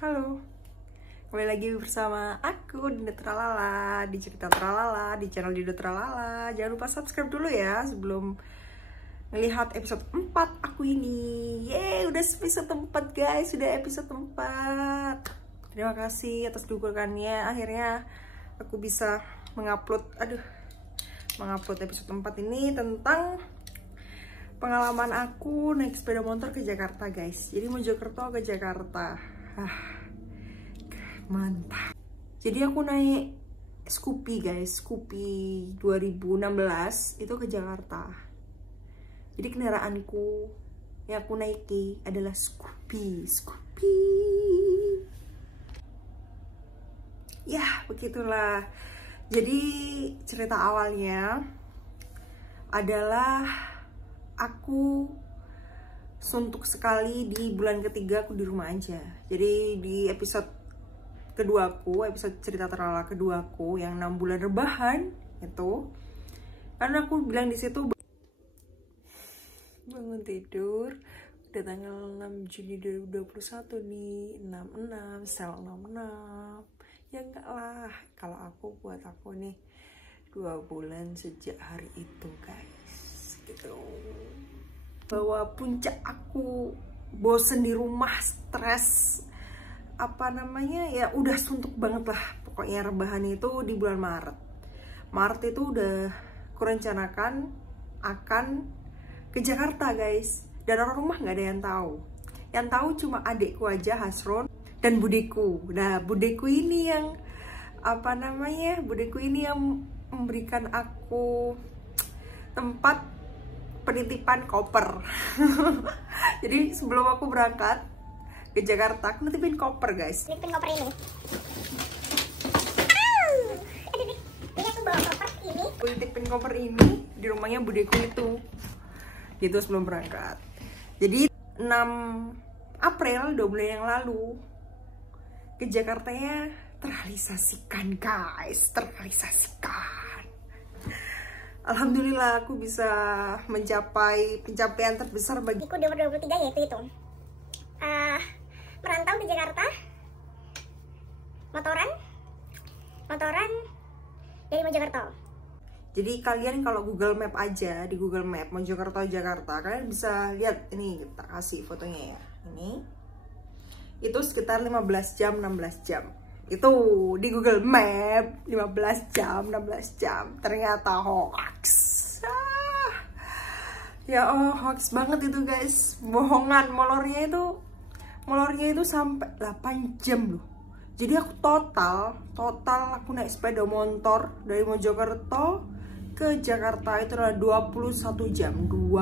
Halo, kembali lagi bersama aku Dinda Tralala di cerita Tralala di channel Dinda Tralala. Jangan lupa subscribe dulu ya sebelum melihat episode 4 aku ini. Yeay, udah episode 4 guys, sudah episode 4. Terima kasih atas dukungannya. Akhirnya aku bisa mengupload episode 4 ini tentang pengalaman aku naik sepeda motor ke Jakarta guys. Jadi Mojokerto ke Jakarta. Mantap. Jadi aku naik Scoopy guys, Scoopy 2016 itu ke Jakarta. Jadi kendaraanku yang aku naiki adalah Scoopy. Ya, begitulah. Jadi cerita awalnya adalah aku suntuk sekali di bulan ketiga aku di rumah aja. Jadi di episode keduaku, episode cerita Tralala keduaku yang 6 bulan rebahan itu, karena aku bilang di situ bangun tidur udah tanggal 6 Juni 2021 nih, 66 sel 66. Ya enggak lah, kalau aku buat aku nih 2 bulan sejak hari itu guys, gitu. Bahwa puncak aku bosen di rumah, stres, ya udah suntuk banget lah. Pokoknya rebahan itu di bulan Maret itu udah kurencanakan akan ke Jakarta guys, dan orang rumah nggak ada yang tahu. Yang tahu cuma adikku aja, Hasron, dan budeku. Nah, budeku ini yang memberikan aku tempat penitipan koper. Jadi sebelum aku berangkat ke Jakarta, aku nitipin koper guys. Nitipin koper ini. Ini aku bawa koper ini. Aku nitipin koper ini di rumahnya budeku itu. Gitu sebelum berangkat. Jadi 6 April 2 bulan yang lalu ke Jakartanya terrealisasikan guys, terrealisasikan. Alhamdulillah aku bisa mencapai pencapaian terbesar bagiku di umur 23, yaitu itu merantau di Jakarta, motoran dari Mojokerto. Jadi kalian kalau Google Map aja, di Google Map Mojokerto Jakarta, kalian bisa lihat ini, kita kasih fotonya ya. Ini itu sekitar 15 jam 16 jam. Itu di Google Map 15 jam 16 jam, ternyata hoax. Ya Allah, hoax banget itu guys, bohongan. Molornya itu sampai 8 jam loh. Jadi aku total aku naik sepeda motor dari Mojokerto ke Jakarta itu adalah 21 jam 2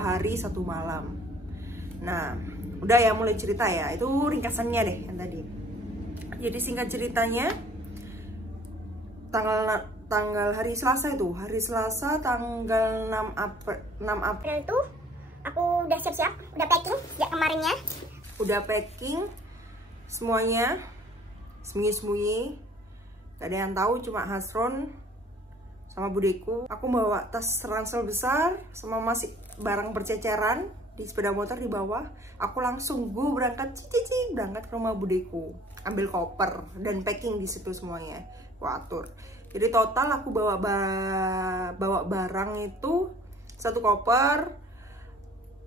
hari 1 malam. Nah, udah ya, mulai cerita ya. Itu ringkasannya deh yang tadi. Jadi singkat ceritanya, tanggal hari Selasa tanggal 6 April itu aku udah siap-siap, udah packing sejak kemarinnya. Udah packing semuanya, sembunyi-sembunyi, gak ada yang tahu, cuma Hasron sama budeku. Aku bawa tas ransel besar sama masih barang berceceran di sepeda motor di bawah. Aku langsung berangkat ke rumah budeku, ambil koper dan packing di situ semuanya, aku atur. Jadi total aku bawa barang itu 1 koper,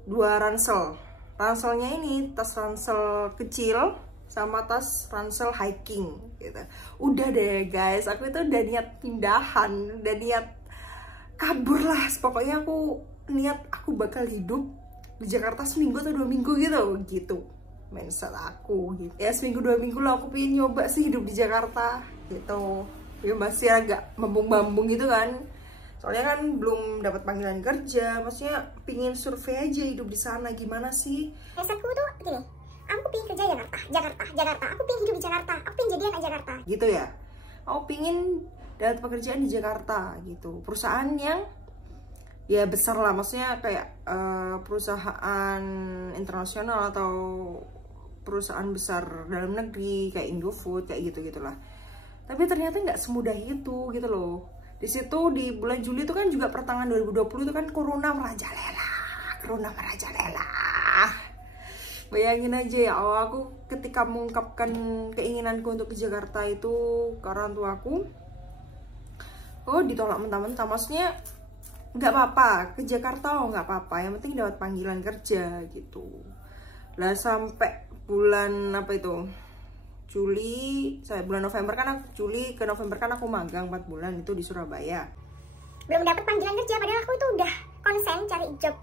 2 ransel. Ranselnya ini tas ransel kecil sama tas ransel hiking gitu. Udah deh guys, aku itu udah niat pindahan, udah niat kabur lah. Pokoknya aku niat aku bakal hidup di Jakarta seminggu atau 2 minggu gitu mindset aku gitu. Ya seminggu 2 minggu lah aku pengen nyoba sih hidup di Jakarta gitu. Ya masih agak bambung gitu kan, soalnya kan belum dapat panggilan kerja. Maksudnya pingin survei aja hidup di sana gimana sih. Mindsetku tuh gini, aku pingin kerja Jakarta, aku pingin hidup di Jakarta, aku pingin jadi anak Jakarta gitu ya. Aku pingin dapat pekerjaan di Jakarta gitu, perusahaan yang ya besar lah, maksudnya kayak perusahaan internasional atau perusahaan besar dalam negeri kayak Indofood kayak gitulah. Tapi ternyata nggak semudah itu gitu loh. Di situ di bulan Juli itu kan juga pertengahan 2020 itu kan corona merajalela. Bayangin aja ya, aku ketika mengungkapkan keinginanku untuk ke Jakarta itu ke orang tuaku, ditolak mentah-mentah. Maksudnya nggak apa-apa ke Jakarta, nggak apa-apa, yang penting dapat panggilan kerja gitu. Lah sampai bulan apa itu, Juli, bulan November kan aku, Juli ke November kan aku magang 4 bulan itu di Surabaya. Belum dapat panggilan kerja, padahal aku itu udah konsen cari job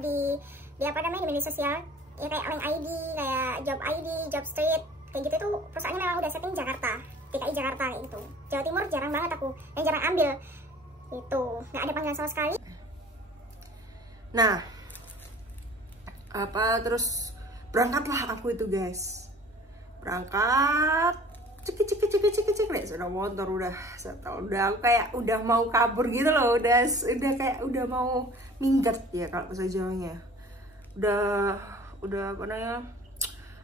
di apa namanya, di media sosial ya, kayak Link ID, kayak Job ID, Job Street, kayak gitu tuh perusahaannya memang udah setting Jakarta, DKI Jakarta kayak gitu. Jawa Timur jarang banget aku, dan jarang ambil itu, nggak ada panggilan sama sekali. Nah, terus berangkatlah aku itu guys, berangkat cek nih, sudah motor udah settle, udah aku kayak udah mau kabur gitu loh, udah kayak udah mau minggat ya kalau bahasa Jawanya. Udah apa namanya,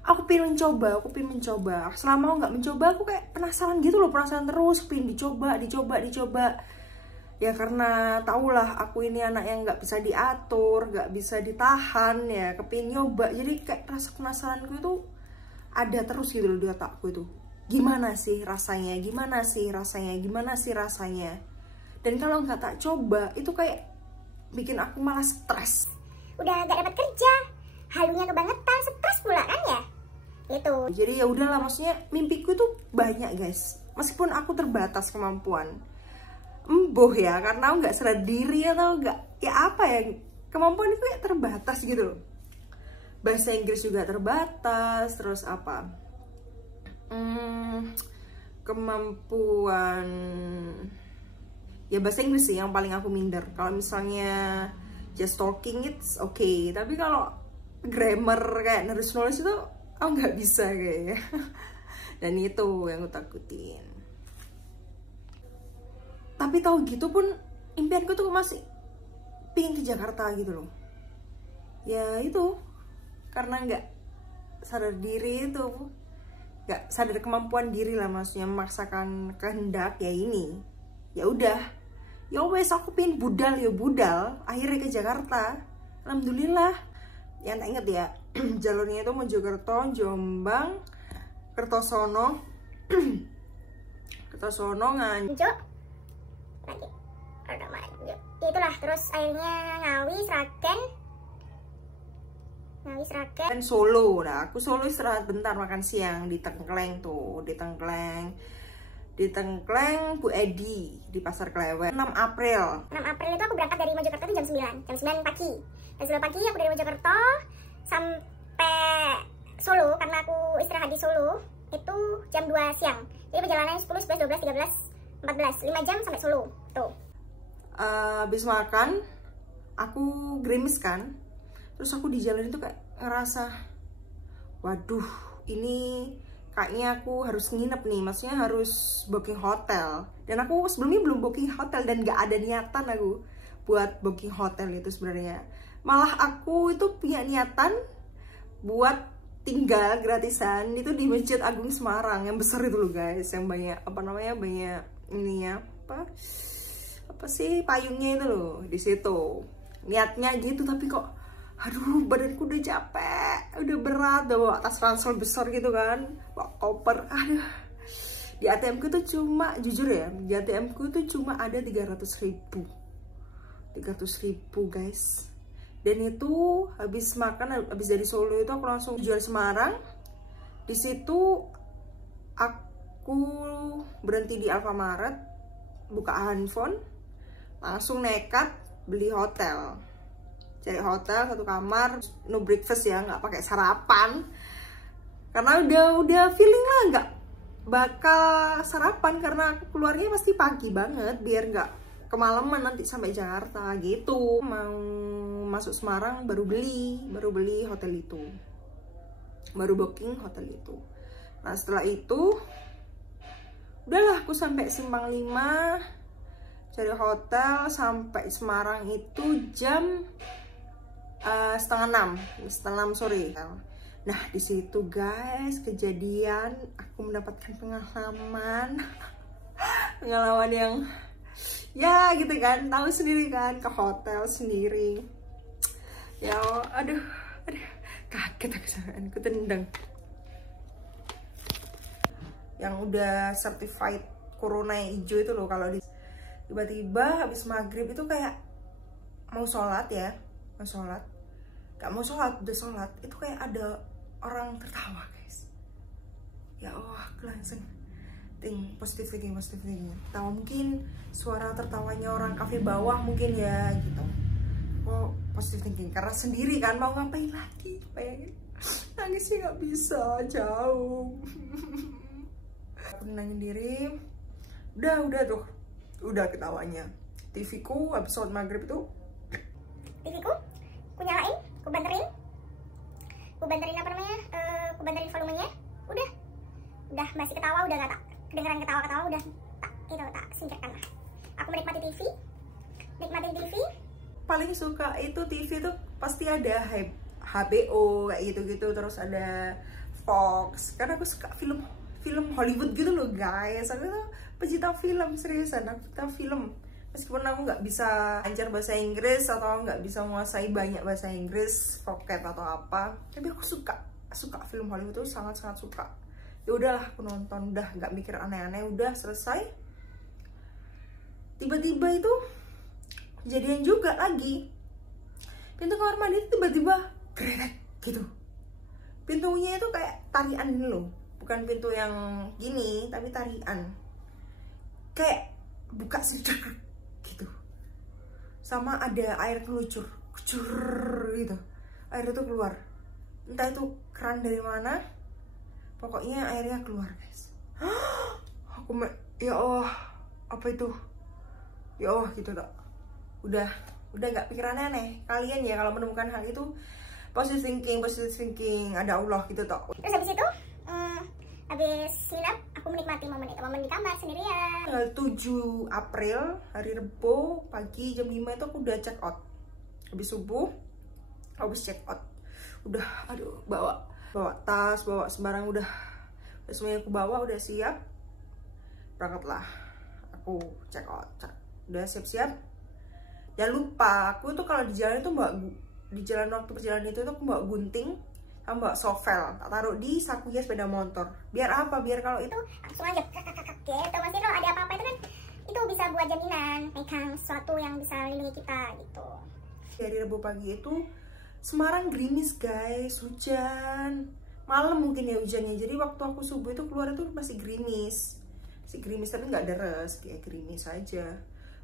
aku pengen mencoba. Selama aku nggak mencoba, aku kayak penasaran gitu loh, penasaran terus, pengen dicoba. Ya karena tahulah aku ini anak yang nggak bisa diatur, nggak bisa ditahan ya, kepingin nyoba. Jadi kayak rasa penasaranku itu ada terus gitu loh di otakku itu. Gimana sih rasanya? Dan kalau nggak tak coba, itu kayak bikin aku malah stres. Udah nggak dapat kerja, halunya kebangetan, stres pula kan ya? Itu. Jadi ya udahlah, maksudnya mimpiku itu banyak guys. Meskipun aku terbatas kemampuan. Ya, karena aku nggak sadar diri atau nggak, ya apa ya, kemampuan itu ya terbatas gitu loh. Bahasa Inggris juga terbatas, terus apa? Kemampuan ya bahasa Inggris sih yang paling aku minder. Kalau misalnya just talking it's okay, tapi kalau grammar kayak nulis itu aku nggak bisa kayaknya. Dan itu yang aku takutin. Tapi tahu gitu pun impianku tuh masih pingin ke Jakarta gitu loh. Ya itu karena nggak sadar diri itu, nggak sadar kemampuan diri lah, maksudnya memaksakan kehendak ya ini. Ya udah, ya wes aku pingin budal, akhirnya ke Jakarta. Alhamdulillah. Yang tak inget ya, jalurnya itu Mojokerto, Jombang, Kertosono, Nganjuk lagi, udah maju. Ya itulah, terus akhirnya Ngawi, Sragen, dan Solo. Nah aku Solo istirahat bentar, makan siang di Tengkleng tuh, di Tengkleng Bu Edi di Pasar Klewer. 6 April itu aku berangkat dari Mojokerto itu jam 9 pagi. Jam 9 pagi aku dari Mojokerto sampai Solo, karena aku istirahat di Solo itu jam 2 siang. Jadi perjalanannya 10, 11, 12, 13, 14, 5 jam sampai Solo tuh. Habis makan aku gerimis kan, terus aku di jalan itu kayak ngerasa, waduh ini kayaknya aku harus nginep nih, maksudnya harus booking hotel. Dan aku sebelumnya belum booking hotel dan gak ada niatan aku buat booking hotel itu sebenarnya. Malah aku itu punya niatan buat tinggal gratisan itu di Masjid Agung Semarang yang besar itu loh guys, yang banyak banyak ininya apa sih payungnya itu loh di situ. Niatnya gitu, tapi kok aduh badanku udah capek, udah berat, udah bawa tas ransel besar gitu kan, bawa koper, aduh. Di ATM ku tuh cuma, jujur ya, di ATM ku tuh cuma ada 300.000 guys. Dan itu habis makan, habis dari Solo itu aku langsung jual Semarang. Di situ aku berhenti di Alfamaret, buka handphone, langsung nekat beli hotel. Cari hotel 1 kamar, no breakfast ya, nggak pakai sarapan. Karena udah feeling lah nggak bakal sarapan, karena aku keluarnya pasti pagi banget biar nggak kemalaman nanti sampai Jakarta gitu. Mau masuk Semarang baru beli hotel itu, baru booking hotel itu. Nah setelah itu udahlah aku sampai Simpang 5 cari hotel, sampai Semarang itu jam setengah 6 sore. Nah di situ guys kejadian aku mendapatkan pengalaman yang ya gitu kan, tahu sendiri kan, ke hotel sendiri ya. Aduh Kaget aku sampean, aku tendang. Yang udah certified corona yang hijau itu loh, kalau tiba-tiba habis maghrib itu kayak mau sholat ya, mau sholat, gak mau sholat, udah sholat, itu kayak ada orang tertawa guys. Ya Allah, aku langsung positive thinking. Tahu mungkin suara tertawanya orang kafe bawah mungkin ya gitu. Oh, positive thinking karena sendiri kan, mau ngapain lagi, bayangin nangisnya nggak bisa, jauh. Aku nenangin diri, udah ketawanya. TV ku habis sholat maghrib itu, TV ku nyalain, ku banterin apa namanya, ku banterin volumenya, udah masih ketawa, udah gak tak kedengeran ketawa-ketawa, udah tak singkirkan lah. Aku nikmatin TV. Paling suka itu TV tuh pasti ada HBO kayak gitu-gitu, terus ada Fox, karena aku suka film Hollywood gitu loh guys. Aku tuh pecinta film, seriusan aku pecinta film. Meskipun aku nggak bisa lancar bahasa Inggris atau nggak bisa menguasai banyak bahasa Inggris, vocab atau apa, tapi aku suka film Hollywood tuh, sangat suka. Ya udahlah, aku nonton, udah nggak mikir aneh-aneh, udah selesai. Tiba-tiba itu kejadian juga lagi, pintu kamar mandi tiba-tiba geretek gitu. Pintunya itu kayak tarian ini loh, bukan pintu yang gini tapi tarian, kayak buka sedikit gitu, sama ada air kelucur gitu, air itu keluar, entah itu keran dari mana, pokoknya airnya keluar guys. Aku ya Allah, apa itu, ya Allah gitu tak. Udah nggak pikiran aneh. Kalian ya kalau menemukan hal itu, positive thinking, ada Allah gitu toh. Terus habis itu habis silap, aku menikmati momen di kamar sendirian. Tanggal 7 April hari Rebo pagi jam 5 itu aku udah check out. Habis subuh habis check out, udah aduh bawa tas, bawa sembarang, udah semuanya aku bawa, udah siap, berangkatlah aku check out. Udah siap-siap. Jangan lupa, aku tuh kalau di jalan itu di jalan waktu perjalanan itu aku bawa gunting sama bawa sovel, tak taruh di sakunya sepeda motor. Biar apa? Biar kalau itu langsung aja kakak gitu. Maksudnya kalau ada apa-apa itu kan itu bisa buat jaminan, megang sesuatu yang bisa melindungi kita gitu. Dari Rabu pagi itu Semarang gerimis guys, hujan. Malam mungkin ya hujannya. Jadi waktu aku subuh itu keluar itu masih gerimis tapi nggak deres, kayak gerimis aja.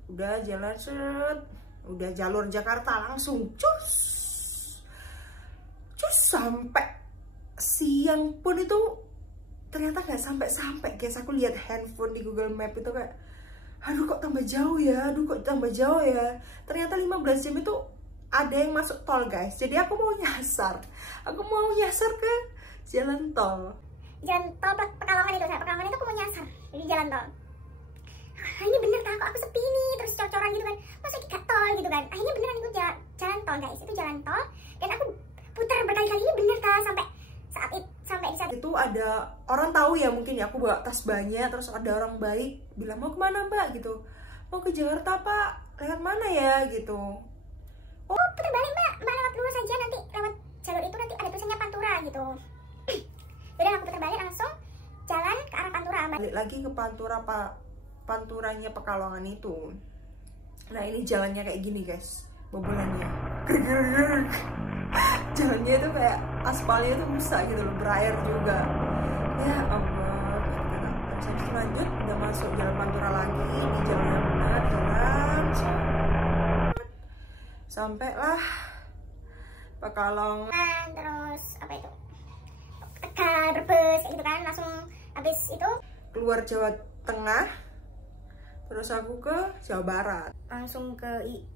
Udah jalan set, udah jalur Jakarta langsung cus sampai siang pun itu ternyata nggak sampai guys. Aku lihat handphone di Google Map itu kayak, aduh kok tambah jauh ya, ternyata 15 jam itu ada yang masuk tol guys. Jadi aku mau nyasar ke jalan tol Pekalongan itu aku mau nyasar di jalan tol. Ini bener kan, kok aku sepi nih, terus cor-coran gitu kan, masa kita tol gitu kan. Akhirnya beneran itu jalan tol guys, itu jalan tol, dan aku putar berkali-kali, ini bener kan, sampai di saat itu ada orang tahu ya, mungkin ya aku bawa tas banyak, terus ada orang baik bilang, mau kemana mbak gitu, mau ke Jakarta pak, lewat mana ya gitu. Oh putar balik mbak lewat lurus aja, nanti lewat jalur itu nanti ada tulisannya Pantura gitu. Jadi aku putar balik langsung jalan ke arah Pantura. Balik lagi ke Pantura, Panturanya Pekalongan itu. Nah ini jalannya kayak gini guys, bobolannya. Jalannya itu kayak aspalnya itu rusak gitu loh, berair juga. Ya Allah. Terus habis lanjut udah masuk jalan Pantura lagi, di jalan yang benar, jalan sampailah Pekalongan. Terus apa itu? Tegal, Brebes kayak gitu kan, langsung habis itu keluar Jawa Tengah. Terus aku ke Jawa Barat. Langsung ke,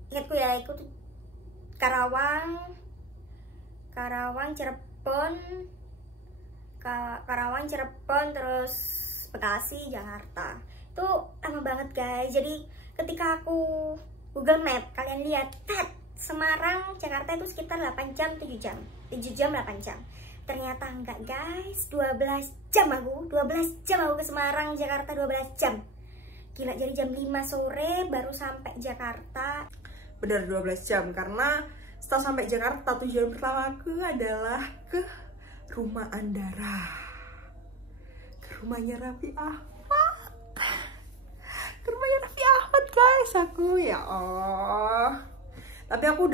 ingatku ya, ikut Karawang, Cirebon, terus Bekasi, Jakarta. Itu lama banget guys. Jadi ketika aku Google Map, kalian lihat, Semarang, Jakarta itu sekitar 8 jam, 7 jam, 8 jam. Ternyata enggak guys, 12 jam aku ke Semarang, Jakarta 12 jam. Gila, jadi jam 5 sore baru sampai Jakarta. Bener 12 jam, karena Setelah sampai Jakarta, tujuan pertama aku adalah ke rumah Andara, ke rumahnya Raffi Ahmad, ke rumahnya Raffi Ahmad guys. Aku ya Allah, tapi aku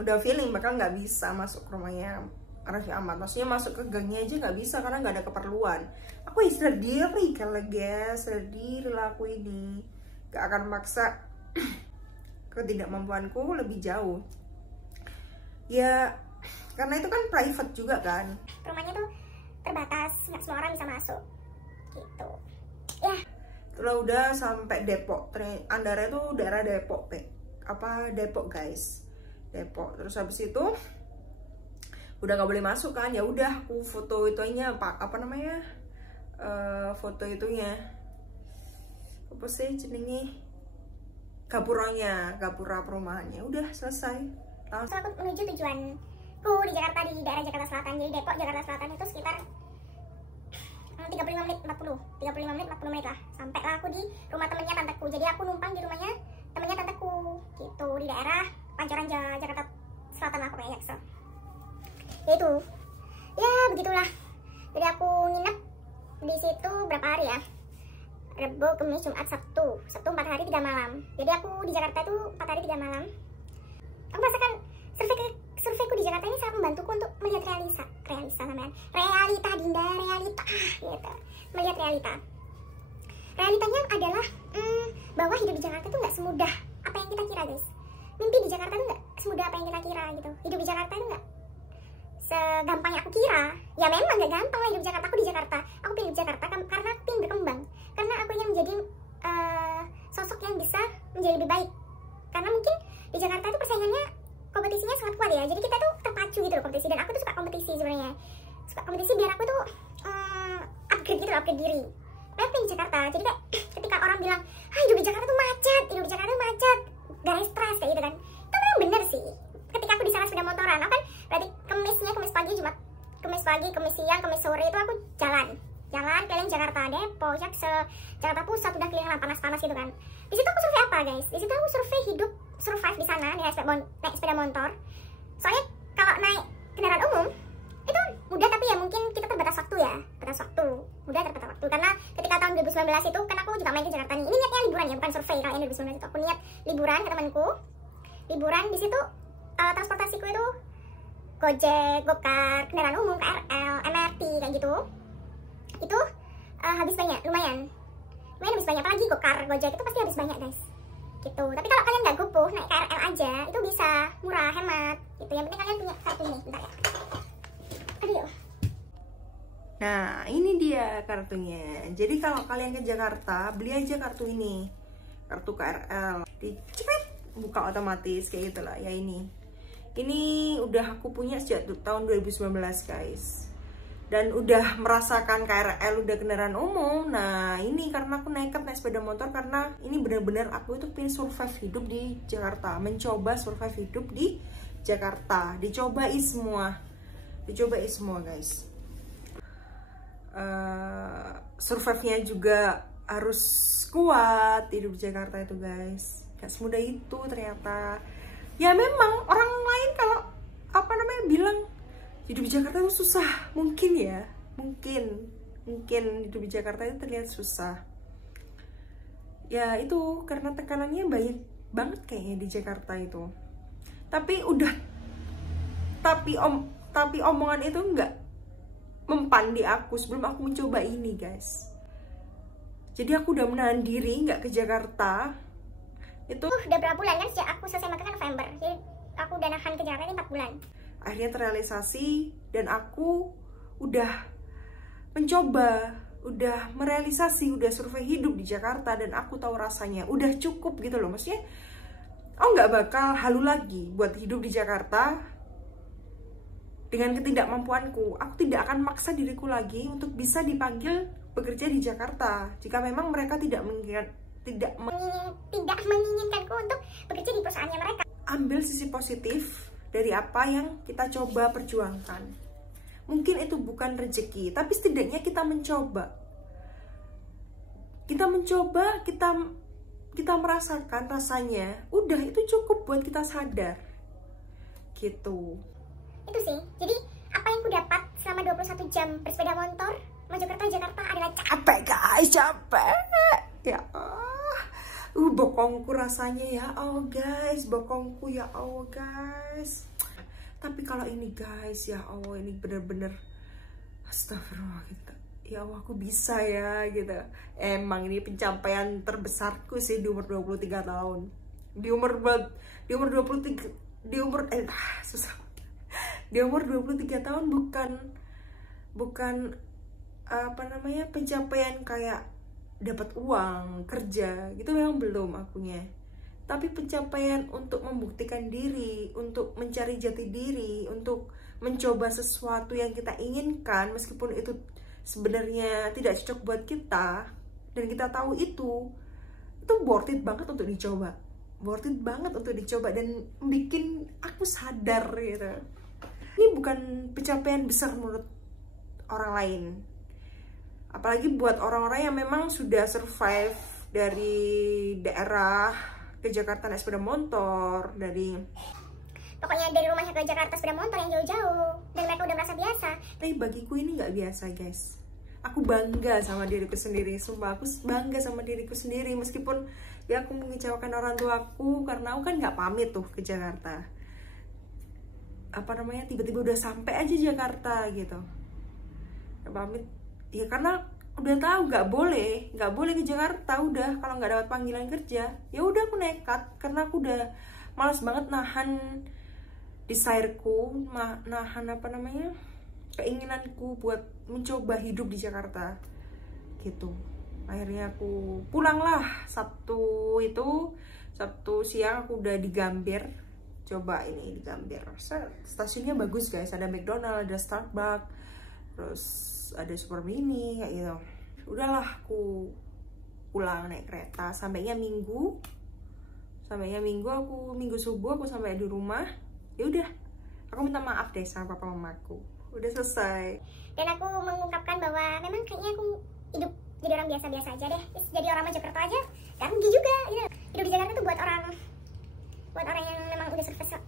udah feeling bakal nggak bisa masuk ke rumahnya Raffi Ahmad. Maksudnya masuk ke gangnya aja nggak bisa karena nggak ada keperluan. Aku istirahat diri kalau guys, istirahat diri lah aku ini. Gak akan maksa ketidakmampuanku lebih jauh. Ya karena itu kan private juga kan. Rumahnya tuh terbatas, nggak semua orang bisa masuk. Gitu. Ya. Itulah udah sampai Depok. Andara itu daerah Depok, Depok guys. Depok. Terus habis itu udah nggak boleh masuk kan, ya udah aku foto itunya foto itunya apa sih jenenge, gapura perumahannya, udah selesai langsung aku menuju tujuanku di Jakarta, di daerah Jakarta Selatan. Jadi Depok Jakarta Selatan itu sekitar 35 menit 40 menit lah, sampai lah aku di rumah temennya tanteku. Jadi aku numpang di rumahnya temennya tanteku gitu, di daerah Pancoran Jakarta Selatan lah pokoknya. Itu ya begitulah. Jadi aku nginep di situ berapa hari ya, Rebo, Kamis, Jumat, Sabtu 4 hari 3 malam. Jadi aku di Jakarta itu 4 hari 3 malam. Aku merasakan surveiku di Jakarta ini sangat membantuku untuk melihat realita Dinda, realita gitu. Melihat realitanya adalah bahwa hidup di Jakarta itu nggak semudah apa yang kita kira guys. Mimpi di Jakarta itu nggak semudah apa yang kita kira gitu. Hidup di Jakarta itu nggak segampang yang aku kira. Ya memang gak gampang lah hidup Jakarta. Aku di Jakarta, aku pilih Jakarta karena aku ingin berkembang, karena aku ingin menjadi sosok yang bisa menjadi lebih baik. Karena mungkin di Jakarta itu persaingannya, kompetisinya sangat kuat ya. Jadi kita tuh terpacu gitu loh kompetisi, dan aku tuh suka kompetisi sebenarnya. Suka kompetisi biar aku tuh upgrade diri. Tapi di Jakarta, jadi kayak ketika orang bilang, hidup di Jakarta tuh macet, gak ada stres kayak gitu kan. Itu memang bener sih. Ketika aku di sana sepeda motoran, aku kan berarti Kamis pagi, Jumat, Kamis pagi, Kamis siang, Kamis sore itu aku jalan keliling Jakarta, Depok, Jaksel, Jakarta Pusat, udah keliling lah panas gitu kan. Di situ aku survei apa guys? Di situ aku survive di sana, naik sepeda motor. Soalnya kalau naik kendaraan umum itu mudah, tapi ya mungkin kita terbatas waktu ya, terbatas waktu. Karena ketika tahun 2019 itu kan aku juga main ke Jakarta nih. Ini niatnya liburan ya, bukan survei. Kalau ini 2019 itu aku niat liburan ke temanku. Liburan di situ transportasiku itu Gojek, Gokar, kendaraan umum, KRL, MRT kayak gitu. Itu habis banyak, lumayan habis banyak. Apalagi Gokar, Gojek itu pasti habis banyak guys. Gitu. Tapi kalau kalian nggak gopoh naik KRL aja, itu bisa murah, hemat. Gitu. Yang penting kalian punya kartu ini. Bentar ya. Aduh. Nah, ini dia kartunya. Jadi kalau kalian ke Jakarta, beli aja kartu ini. Kartu KRL. Dicet, buka otomatis kayak gitulah ya ini. Ini udah aku punya sejak tahun 2019 guys. Dan udah merasakan KRL, udah kendaraan umum. Nah ini karena aku nekat naik sepeda motor, karena ini benar-benar aku itu pengen survive hidup di Jakarta. Mencoba survive hidup di Jakarta. Dicobai semua guys. Survive-nya juga harus kuat hidup di Jakarta itu guys. Gak semudah itu ternyata. Ya memang orang lain kalau bilang hidup di Jakarta itu susah, mungkin hidup di Jakarta itu terlihat susah. Ya itu karena tekanannya banyak banget kayaknya di Jakarta itu. Tapi omongan itu nggak mempan di aku sebelum aku mencoba ini guys. Jadi aku udah menahan diri nggak ke Jakarta. Itu udah berapa bulan kan sejak aku selesai makan November. Jadi aku udah nahan ke Jakarta ini 4 bulan. Akhirnya terrealisasi dan aku udah mencoba, udah merealisasi, udah survei hidup di Jakarta dan aku tahu rasanya udah cukup gitu loh. Maksudnya nggak bakal halu lagi buat hidup di Jakarta dengan ketidakmampuanku. Aku tidak akan maksa diriku lagi untuk bisa dipanggil bekerja di Jakarta jika memang mereka tidak menginginkanku untuk bekerja di perusahaannya mereka. Ambil sisi positif dari apa yang kita coba perjuangkan. Mungkin itu bukan rezeki, tapi setidaknya kita mencoba. Kita merasakan rasanya. Udah itu cukup buat kita sadar. gitu. Itu sih, jadi apa yang ku dapat selama 21 jam bersepeda motor Mojokerto Jakarta adalah capek guys, capek ya. Bokongku rasanya ya Allah guys, bokongku ya Allah guys. Tapi kalau ini guys, ya Allah, ini bener-bener astagfirullah gitu. Ya Allah, aku bisa ya gitu. Emang ini pencapaian terbesarku sih di umur 23 tahun. Di umur 23 tahun bukan apa namanya, pencapaian kayak dapat uang, kerja gitu, memang belum akunya. Tapi pencapaian untuk membuktikan diri, untuk mencari jati diri, untuk mencoba sesuatu yang kita inginkan meskipun itu sebenarnya tidak cocok buat kita, dan kita tahu itu worth it banget untuk dicoba. Worth it banget untuk dicoba dan bikin aku sadar gitu. Ini bukan pencapaian besar menurut orang lain. Apalagi buat orang-orang yang memang sudah survive dari daerah ke Jakarta naik sepeda motor, pokoknya dari rumahnya ke Jakarta sepeda motor yang jauh-jauh, dan mereka udah merasa biasa. Tapi bagiku ini nggak biasa guys. Aku bangga sama diriku sendiri, sumpah aku bangga sama diriku sendiri, meskipun ya aku mengecewakan orang tuaku karena aku kan nggak pamit tuh ke Jakarta. Apa namanya, tiba-tiba udah sampai aja Jakarta gitu, nggak pamit. Ya karena udah tahu nggak boleh ke Jakarta. Udah, kalau nggak dapat panggilan kerja ya udah aku nekat, karena aku udah malas banget nahan desire-ku, nahan apa namanya, keinginanku buat mencoba hidup di Jakarta gitu. Akhirnya aku pulang lah. Sabtu siang aku udah di Gambir. Coba ini di Gambir, stasiunnya bagus guys, ada McDonald, ada Starbucks, terus ada Super Mini kayak gitu. Udahlah, aku pulang naik kereta. Sampainya minggu aku minggu subuh aku sampai di rumah. Ya udah, aku minta maaf deh sama papa mamaku. Udah selesai. Dan aku mengungkapkan bahwa memang kayaknya aku hidup jadi orang biasa-biasa aja deh. Jadi orang Mojokerto aja gak rugi juga gitu. Hidup di Jakarta tuh buat orang yang memang udah survive,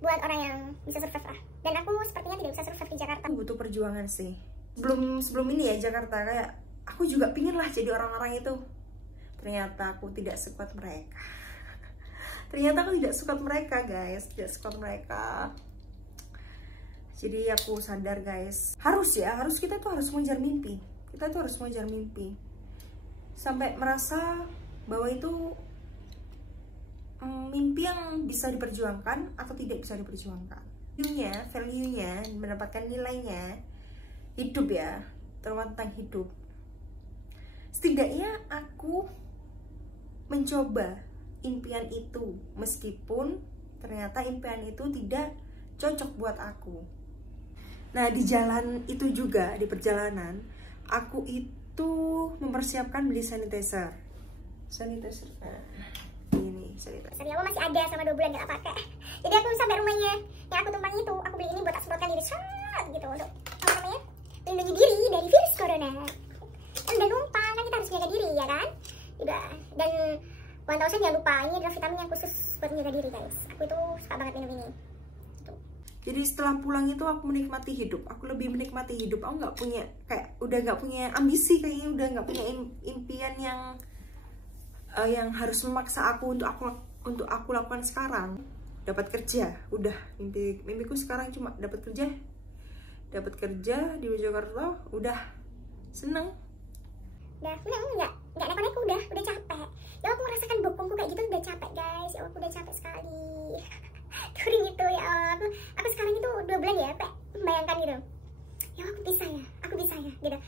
buat orang yang bisa survive lah. Dan aku sepertinya tidak bisa survive di Jakarta. Aku butuh perjuangan sih. Sebelum ini ya Jakarta, kayak aku juga pingin lah jadi orang-orang itu. Ternyata aku tidak sekuat mereka. Guys, tidak sekuat mereka. Jadi aku sadar guys, kita tuh harus mengejar mimpi. Sampai merasa bahwa itu mimpi yang bisa diperjuangkan atau tidak bisa diperjuangkan. Value-nya, mendapatkan nilainya, hidup ya, terutama tentang hidup. Setidaknya aku mencoba impian itu, meskipun ternyata impian itu tidak cocok buat aku. Nah, di jalan itu juga, di perjalanan, aku itu mempersiapkan beli sanitizer. Ini sanitizer. Tapi aku masih ada sama 2 bulan gak pakai. Jadi aku sampai rumahnya yang aku tumpangi itu, aku beli ini buat tak semprotkan diri gitu, untuk apa namanya, melindungi diri dari virus corona. Kan udah numpang, kan kita harus menjaga diri ya kan. Juga, dan 1000 jangan lupa, ini adalah vitamin yang khusus buat menjaga diri guys. Aku itu suka banget minum ini. Jadi setelah pulang itu aku menikmati hidup. Aku lebih menikmati hidup. Aku nggak punya udah nggak punya ambisi, kayaknya udah nggak punya impian yang harus memaksa aku untuk aku lakukan sekarang. Dapat kerja, udah mimpiku sekarang cuma dapat kerja di Mojokerto, udah seneng. Udah seneng, nggak neko-neko, udah capek. Ya aku merasakan bokongku kayak gitu udah capek guys. Ya aku udah capek sekali. Touring itu ya Allah, aku sekarang itu 2 bulan ya, kayak membayangkan gitu. Ya aku bisa ya gitu.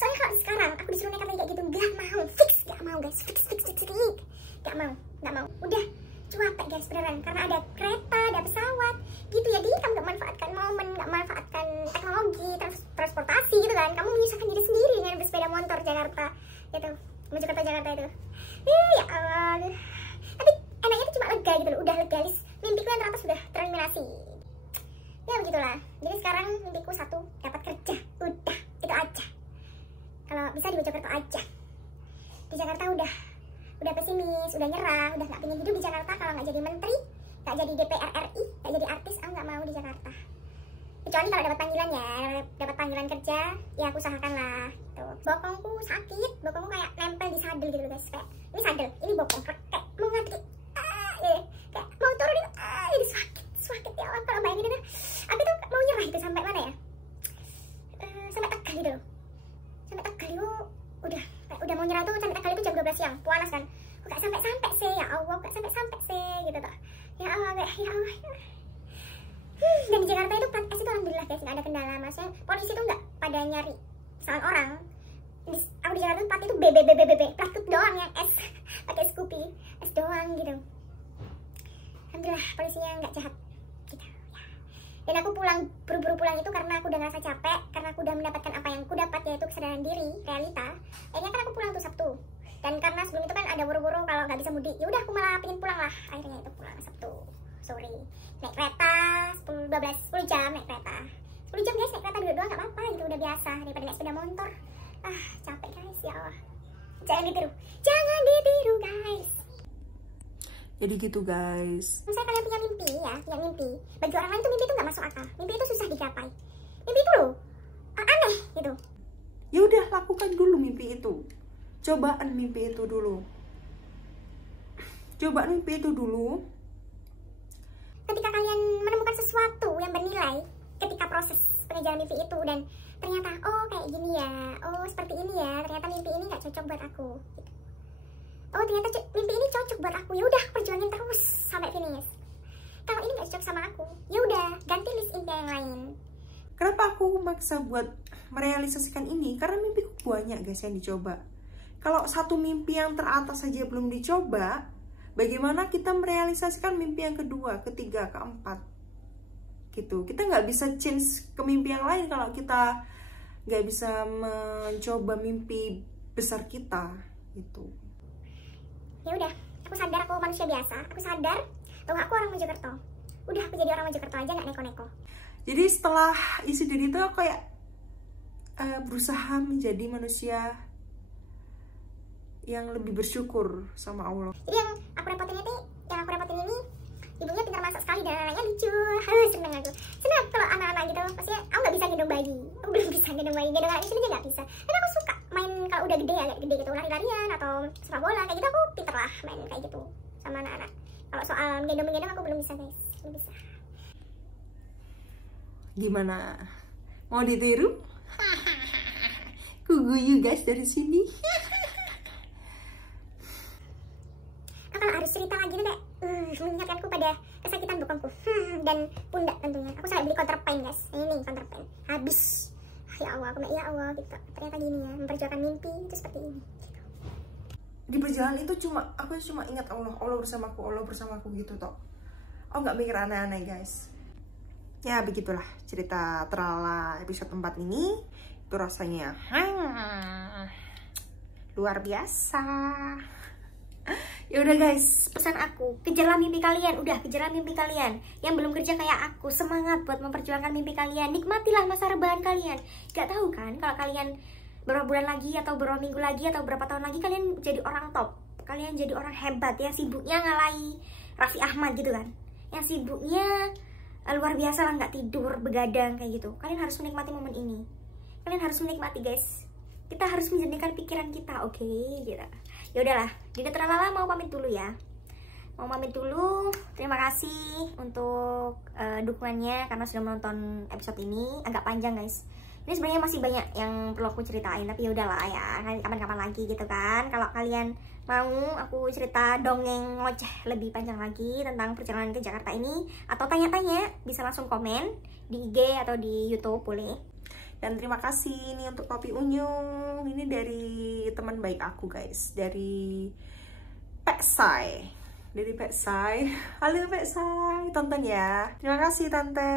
Soalnya kalau sekarang aku disuruh nekat kayak gitu, gak mau guys, fix. Gak mau. Udah capek guys beneran, karena ada kereta, ada pesawat gitu ya. Jadi kamu gak manfaatkan momen, gak manfaatkan teknologi, transportasi gitu kan. Kamu menyusahkan diri sendiri dengan bersepeda motor Jakarta gitu, Mojokerto Jakarta itu. Ya Allah. Tapi enaknya tuh cuma lega gitu loh, udah lega. Mimpiku yang teratas sudah tereliminasi. Ya begitulah. Jadi sekarang mimpiku 1, dapat kerja. Udah, itu aja. Kalau bisa di Mojokerto aja. Di Jakarta udah pasti pesimis, udah nyerah, udah nggak pengen hidup di Jakarta. Kalau nggak jadi menteri, nggak jadi DPR RI, nggak jadi artis, aku nggak mau di Jakarta. Kecuali kalau dapat panggilan ya, dapat panggilan kerja, ya aku usahakan lah. Tuh, bokongku sakit, bokongku kayak nempel di sadel gitu guys. Kayak ini sadel, ini bokong, kayak mau ngaduk, kayak mau turunin, ini sakit ya Allah. Kalau bayangin itu, aku tuh mau nyerah itu sampai mana ya? Sampai Tegal gitu loh. Sampai Tegal itu udah mau nyerah tuh, sampai Tegal itu jam 12 siang, panas kan. Kok gak sampai sih ya Allah, gak sampai sih gitu tuh. Ya Allah, ya Allah. Dan di Jakarta itu plat S itu alhamdulillah guys, nggak ada kendala. Maksudnya polisi itu nggak pada nyari kesalahan orang. Aku di Jakarta itu plat itu B, plat kut doang yang S, pakai Scoopy, S doang gitu. Alhamdulillah polisinya nggak jahat gitu. Dan aku pulang, buru-buru pulang itu karena aku udah ngerasa capek, karena aku udah mendapatkan apa yang aku dapat, yaitu kesadaran diri, realita. Akhirnya kan aku pulang tuh Sabtu. Dan karena sebelum itu kan ada buru-buru kalau nggak bisa mudik, ya udah aku malah pengen pulang lah. Akhirnya itu pulang Sabtu sore, naik kereta 10 jam naik kereta. 10 jam guys naik kereta dua-dua nggak apa-apa gitu, udah biasa daripada naik sepeda motor. Capek guys, ya Allah. Jangan ditiru guys. Jadi gitu guys. Misalnya kalian punya mimpi ya, bagi orang lain tuh mimpi itu nggak masuk akal. Mimpi itu susah digapai. Mimpi itu loh aneh gitu. Ya udah, lakukan dulu mimpi itu. Cobaan mimpi itu dulu. Ketika kalian menemukan sesuatu yang bernilai ketika proses pengejaran mimpi itu, dan ternyata oh kayak gini ya, oh seperti ini ya, ternyata mimpi ini nggak cocok buat aku gitu. Oh ternyata mimpi ini cocok buat aku, ya udah perjuangin terus sampai finish. Kalau ini nggak cocok sama aku, ya udah ganti list impian yang lain. Kenapa aku maksa buat merealisasikan ini? Karena mimpiku banyak guys yang dicoba. Kalau satu mimpi yang teratas saja belum dicoba, bagaimana kita merealisasikan mimpi yang kedua, ketiga, keempat gitu. Kita nggak bisa change ke mimpi yang lain kalau kita nggak bisa mencoba mimpi besar kita gitu. Ya udah, aku sadar aku manusia biasa, aku sadar bahwa aku orang Mojokerto. Udah, aku jadi orang Mojokerto aja, nggak neko-neko. Jadi setelah isi dari itu aku kayak berusaha menjadi manusia yang lebih bersyukur sama Allah. Jadi yang aku repotin ini, ibunya pintar masak sekali dan anaknya lucu. Senang kalau anak-anak gitu. Maksudnya aku nggak bisa gendong bayi, aku belum bisa gendong bayi, gendong anak kecil aja nggak bisa. Dan aku suka main kalau udah gede, agak gede gitu, lari-larian atau sepak bola kayak gitu, aku pinter lah main kayak gitu sama anak-anak. Kalau soal gendong aku belum bisa guys, belum bisa. Gimana? Mau ditiru? Kuguyu guys dari sini. Kalau harus cerita lagi nih kayak mengingatkanku pada kesakitan bokongku dan pundak tentunya. Aku sampai beli counterpain guys, ini counterpain habis. Ya Allah, aku ya Allah gitu. Ternyata gini ya, memperjuangkan mimpi itu seperti ini. Di perjalanan itu aku cuma ingat Allah bersamaku gitu toh. Oh nggak mikir aneh-aneh guys. Ya begitulah cerita Trala episode 4 ini. Itu rasanya luar biasa. Ya udah guys, pesan aku, kejarlah mimpi kalian. Udah, kejarlah mimpi kalian. Yang belum kerja kayak aku, semangat buat memperjuangkan mimpi kalian. Nikmatilah masa rebahan kalian. Gak tahu kan kalau kalian beberapa bulan lagi atau beberapa minggu lagi atau beberapa tahun lagi kalian jadi orang top, kalian jadi orang hebat yang sibuknya ngalahi Raffi Ahmad gitu kan, yang sibuknya luar biasa lah, nggak tidur begadang kayak gitu. Kalian harus menikmati momen ini, kalian harus menikmati guys. Kita harus menjadikan pikiran kita, oke, gitu. Ya udahlah, Dinda Tralala mau pamit dulu ya. Mau pamit dulu. Terima kasih untuk dukungannya karena sudah menonton episode ini. Agak panjang guys. Ini sebenarnya masih banyak yang perlu aku ceritain, tapi ya udahlah ya, kapan-kapan lagi gitu kan. Kalau kalian mau aku cerita dongeng ngoceh lebih panjang lagi tentang perjalanan ke Jakarta ini, atau tanya-tanya, bisa langsung komen di IG atau di YouTube boleh. Dan terima kasih ini untuk kopi unyung. Ini dari teman baik aku guys, dari Peksai. Halo Peksai, tonton ya. Terima kasih tante.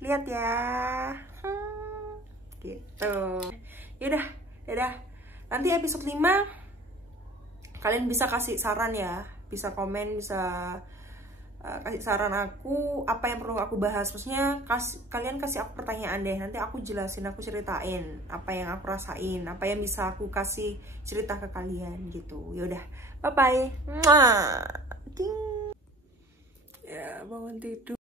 Lihat ya. Gitu. Yaudah, dadah. Nanti episode 5 kalian bisa kasih saran ya, bisa komen, bisa kasih saran aku, apa yang perlu aku bahas. Maksudnya kalian kasih aku pertanyaan deh, nanti aku jelasin, aku ceritain apa yang aku rasain, apa yang bisa aku kasih cerita ke kalian gitu. Yaudah, bye bye. Ya, bangun tidur.